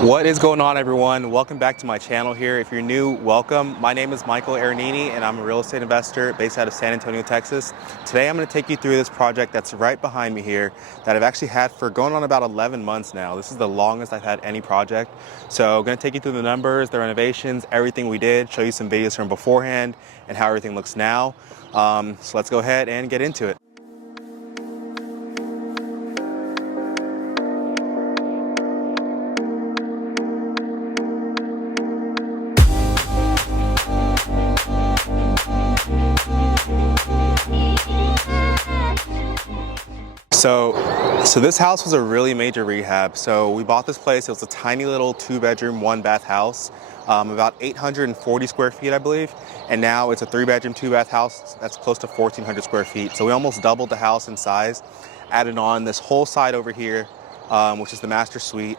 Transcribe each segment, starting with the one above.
What is going on, everyone? Welcome back to my channel here. If you're new, welcome. My name is Michael Aranini and I'm a real estate investor based out of San Antonio, Texas. Today I'm going to take you through this project that's right behind me here that I've actually had for going on about 11 months now. This is the longest I've had any project. So I'm going to take you through the numbers, the renovations, everything we did, show you some videos from beforehand and how everything looks now. So let's go ahead and get into it. So this house was a really major rehab. So we bought this place. It was a tiny little 2-bedroom, 1-bath house, about 840 square feet, I believe. And now it's a 3-bedroom, 2-bath house that's close to 1,400 square feet. So we almost doubled the house in size, added on this whole side over here, which is the master suite,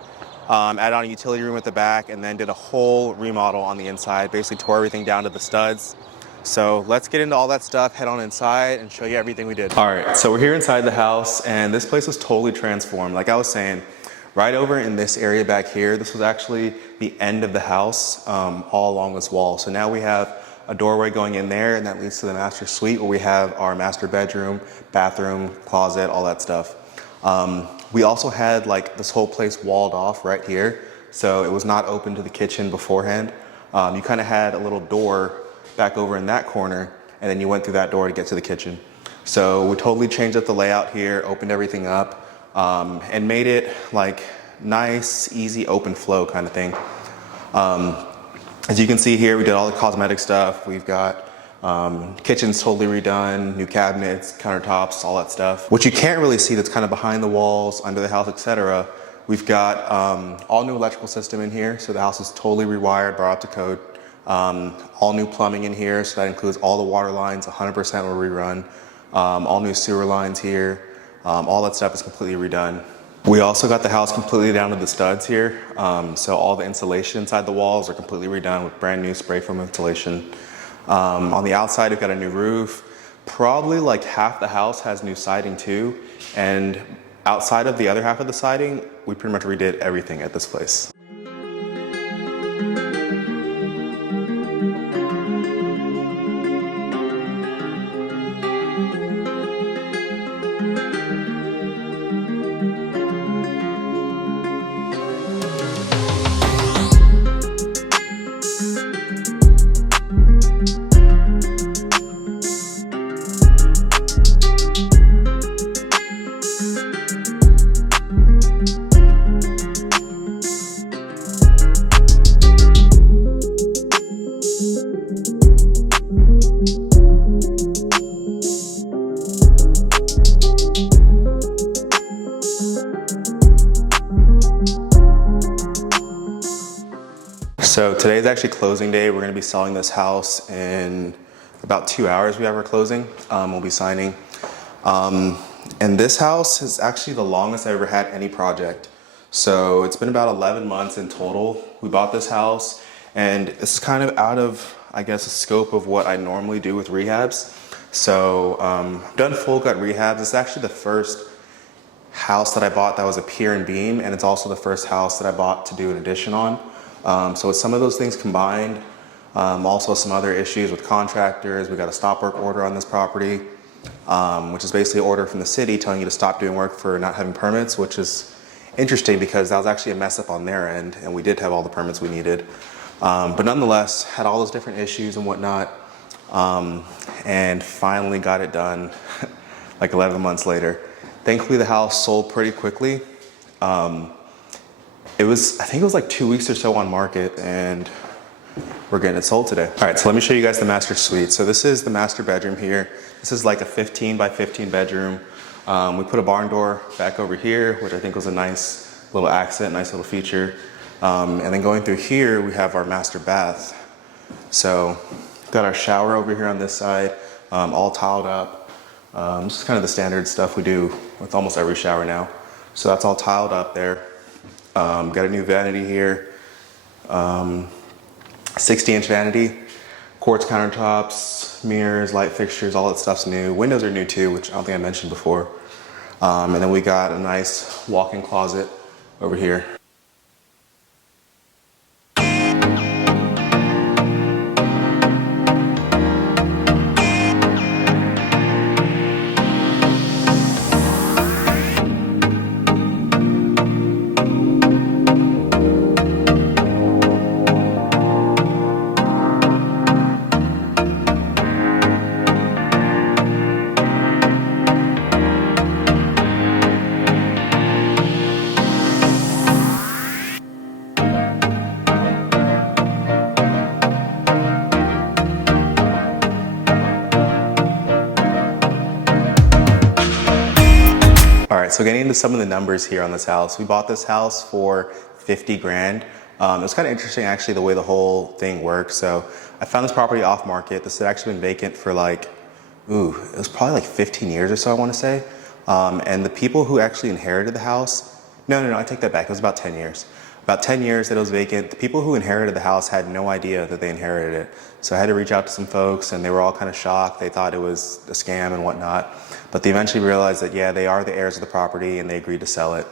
added on a utility room at the back, and then did a whole remodel on the inside, basically tore everything down to the studs. So let's get into all that stuff, head on inside and show you everything we did. All right, so we're here inside the house and this place was totally transformed. Like I was saying, right over in this area back here, this was actually the end of the house, all along this wall. So now we have a doorway going in there and that leads to the master suite where we have our master bedroom, bathroom, closet, all that stuff. We also had like this whole place walled off right here. So it was not open to the kitchen beforehand. You kind of had a little door back over in that corner, and then you went through that door to get to the kitchen. So we totally changed up the layout here, opened everything up, and made it like nice, easy, open flow kind of thing. As you can see here, we did all the cosmetic stuff. We've got kitchen's totally redone, new cabinets, countertops, all that stuff. What you can't really see that's kind of behind the walls, under the house, etc. We've got all new electrical system in here, so the house is totally rewired, brought up to code. All new plumbing in here, so that includes all the water lines, 100% were rerun. All new sewer lines here. All that stuff is completely redone. We also got the house completely down to the studs here. So all the insulation inside the walls are completely redone with brand new spray foam insulation. On the outside, we've got a new roof. Probably like half the house has new siding too. And outside of the other half of the siding, we pretty much redid everything at this place. So today's actually closing day. We're gonna be selling this house in about 2 hours. We have our closing. We'll be signing. And this house is actually the longest I ever had any project. So it's been about 11 months in total. We bought this house and this is kind of out of, I guess, the scope of what I normally do with rehabs. So I've done full gut rehabs. It's actually the first house that I bought that was a pier and beam, and it's also the first house that I bought to do an addition on. So with some of those things combined, also some other issues with contractors. We got a stop work order on this property, which is basically an order from the city telling you to stop doing work for not having permits, which is interesting because that was actually a mess up on their end and we did have all the permits we needed. But nonetheless, had all those different issues and whatnot, and finally got it done like 11 months later. Thankfully, the house sold pretty quickly. I think it was like 2 weeks or so on market and we're getting it sold today. All right, so let me show you guys the master suite. So this is the master bedroom here. This is like a 15 by 15 bedroom. We put a barn door back over here, which I think was a nice little accent, nice little feature. And then going through here, we have our master bath. So we've got our shower over here on this side, all tiled up. This is kind of the standard stuff we do with almost every shower now. So that's all tiled up there. Got a new vanity here, 60-inch vanity, quartz countertops, mirrors, light fixtures, all that stuff's new. Windows are new too, which I don't think I mentioned before. And then we got a nice walk-in closet over here. right, so getting into some of the numbers here on this house. We bought this house for 50 grand. It was kind of interesting actually the way the whole thing works. So I found this property off market. This had actually been vacant for like, it was probably like 15 years or so, I want to say. And the people who actually inherited the house, no, I take that back. It was about 10 years. About 10 years that it was vacant. The people who inherited the house had no idea that they inherited it. So I had to reach out to some folks and they were all kind of shocked. They thought it was a scam and whatnot. But they eventually realized that, yeah, they are the heirs of the property and they agreed to sell it.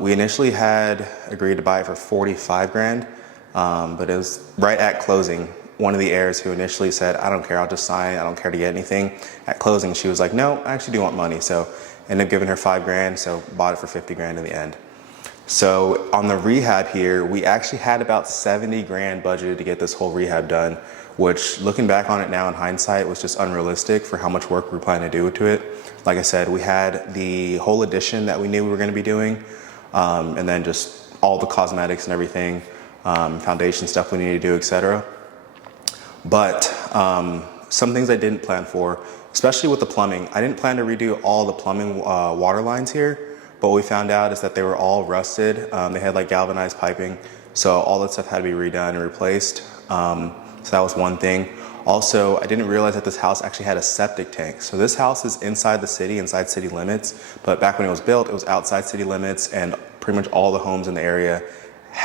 We initially had agreed to buy it for 45 grand, but it was right at closing. One of the heirs who initially said, I don't care, I'll just sign, I don't care to get anything. At closing, she was like, no, I actually do want money. So ended up giving her 5 grand, so bought it for 50 grand in the end. So on the rehab here, we actually had about 70 grand budgeted to get this whole rehab done, which looking back on it now in hindsight was just unrealistic for how much work we were planning to do to it. Like I said, we had the whole addition that we knew we were going to be doing, and then just all the cosmetics and everything, foundation stuff we needed to do, etc. But some things I didn't plan for, especially with the plumbing. I didn't plan to redo all the plumbing water lines here, but what we found out is that they were all rusted. They had like galvanized piping, so all that stuff had to be redone and replaced. So that was one thing. Also, I didn't realize that this house actually had a septic tank. So this house is inside the city, inside city limits, but back when it was built, it was outside city limits, and pretty much all the homes in the area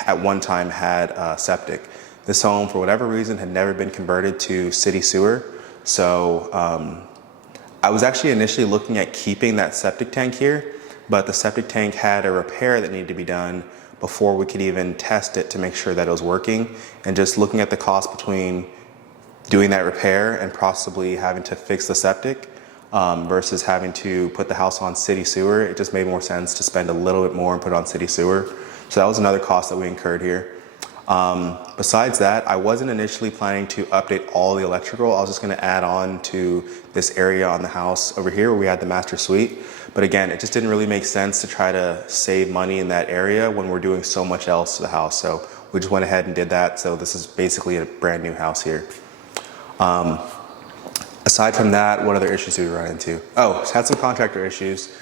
at one time had septic. This home, for whatever reason, had never been converted to city sewer. So I was actually initially looking at keeping that septic tank here, but the septic tank had a repair that needed to be done before we could even test it to make sure that it was working. And just looking at the cost between doing that repair and possibly having to fix the septic versus having to put the house on city sewer, it just made more sense to spend a little bit more and put it on city sewer. So that was another cost that we incurred here. Besides that, I wasn't initially planning to update all the electrical. I was just going to add on to this area on the house over here where we had the master suite. But again, it just didn't really make sense to try to save money in that area when we're doing so much else to the house. So we just went ahead and did that. So this is basically a brand new house here. Aside from that, what other issues did we run into? Oh, had some contractor issues.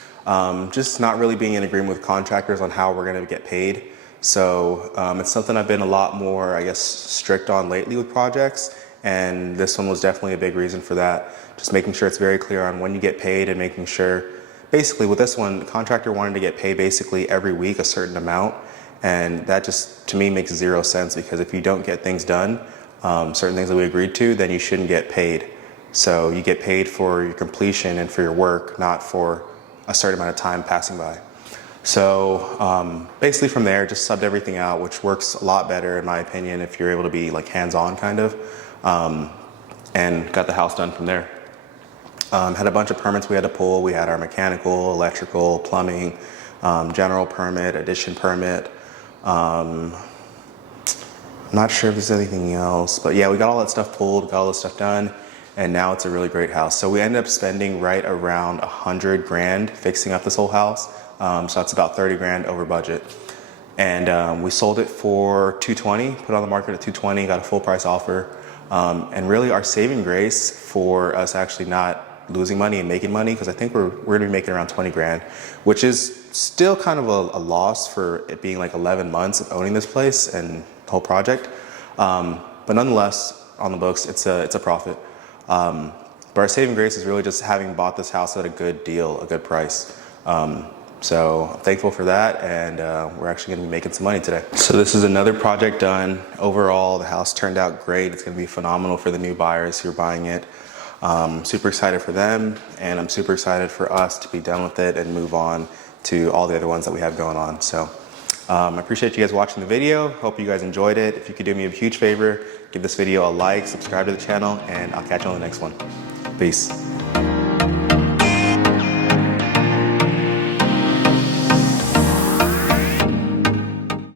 Just not really being in agreement with contractors on how we're going to get paid. So it's something I've been a lot more, I guess, strict on lately with projects, and this one was definitely a big reason for that. Just making sure it's very clear on when you get paid and making sure, basically with this one, the contractor wanted to get paid basically every week a certain amount, and that just, to me, makes zero sense, because if you don't get things done, certain things that we agreed to, then you shouldn't get paid. So you get paid for your completion and for your work, not for a certain amount of time passing by. So basically from there, just subbed everything out, which works a lot better in my opinion if you're able to be like hands-on kind of, and got the house done from there. Had a bunch of permits we had to pull. We had our mechanical, electrical, plumbing, general permit, addition permit. I'm not sure if there's anything else, but yeah, we got all that stuff pulled, got all this stuff done, and now it's a really great house. So we ended up spending right around 100 grand fixing up this whole house. So that's about 30 grand over budget. And we sold it for 220, put it on the market at 220, got a full price offer. And really our saving grace for us actually not losing money and making money, because I think we're gonna be making around 20 grand, which is still kind of a loss for it being like 11 months of owning this place and the whole project. But nonetheless, on the books, it's a profit. But our saving grace is really just having bought this house at a good deal, a good price. So I'm thankful for that, and we're actually going to be making some money today. So this is another project done. Overall, the house turned out great. It's going to be phenomenal for the new buyers who are buying it. Super excited for them, and I'm super excited for us to be done with it and move on to all the other ones that we have going on. So I appreciate you guys watching the video. Hope you guys enjoyed it. If you could do me a huge favor, give this video a like, subscribe to the channel, and I'll catch you on the next one. Peace.